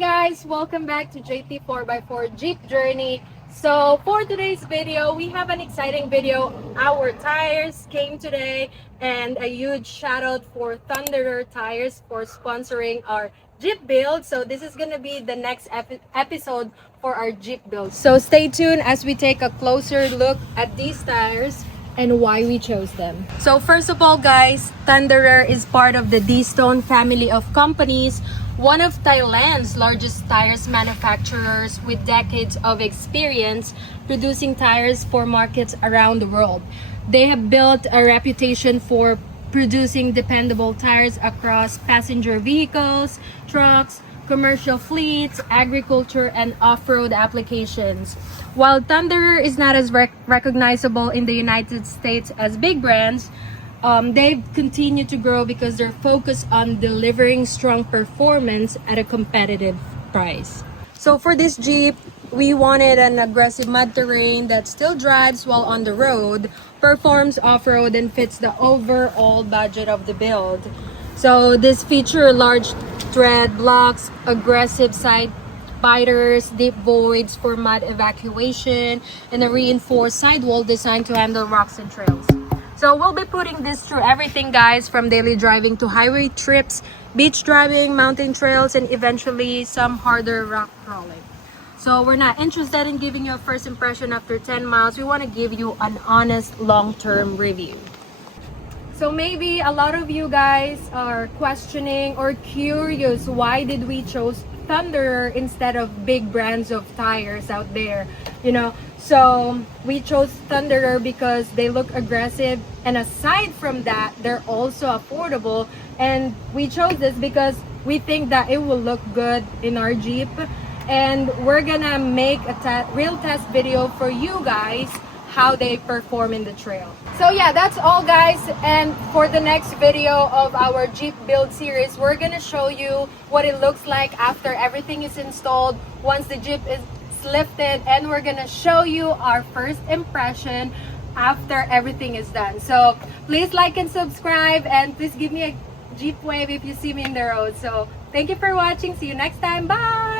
guys, welcome back to JT 4x4 Jeep Journey. So for today's video, we have an exciting video. Our tires came today, and a huge shout out for Thunderer Tires for sponsoring our Jeep build. So this is gonna be the next episode for our Jeep build. So stay tuned as we take a closer look at these tires and why we chose them. So first of all guys, Thunderer is part of the D-Stone family of companies, one of Thailand's largest tires manufacturers with decades of experience producing tires for markets around the world. They have built a reputation for producing dependable tires across passenger vehicles, trucks, commercial fleets, agriculture, and off-road applications. While Thunderer is not as recognizable in the United States as big brands, they've continued to grow because they're focused on delivering strong performance at a competitive price. So for this Jeep, we wanted an aggressive mud terrain that still drives while on the road, performs off-road, and fits the overall budget of the build. So this feature large tread blocks, aggressive side biters, deep voids for mud evacuation, and a reinforced sidewall designed to handle rocks and trails. So we'll be putting this through everything guys, from daily driving to highway trips, beach driving, mountain trails, and eventually some harder rock crawling. So we're not interested in giving you a first impression after 10 miles. We want to give you an honest long-term review. So maybe a lot of you guys are questioning or curious, why did we choose Thunderer instead of big brands of tires out there, so we chose Thunderer because they look aggressive, and aside from that, they're also affordable. And we chose this because we think that it will look good in our Jeep, and we're gonna make a real test video for you guys how they perform in the trail. So yeah, that's all guys, and for the next video of our Jeep build series, we're gonna show you what it looks like after everything is installed, once the Jeep is lifted, and we're gonna show you our first impression after everything is done. So please like and subscribe, and please give me a Jeep wave if you see me in the road. So thank you for watching. See you next time. Bye.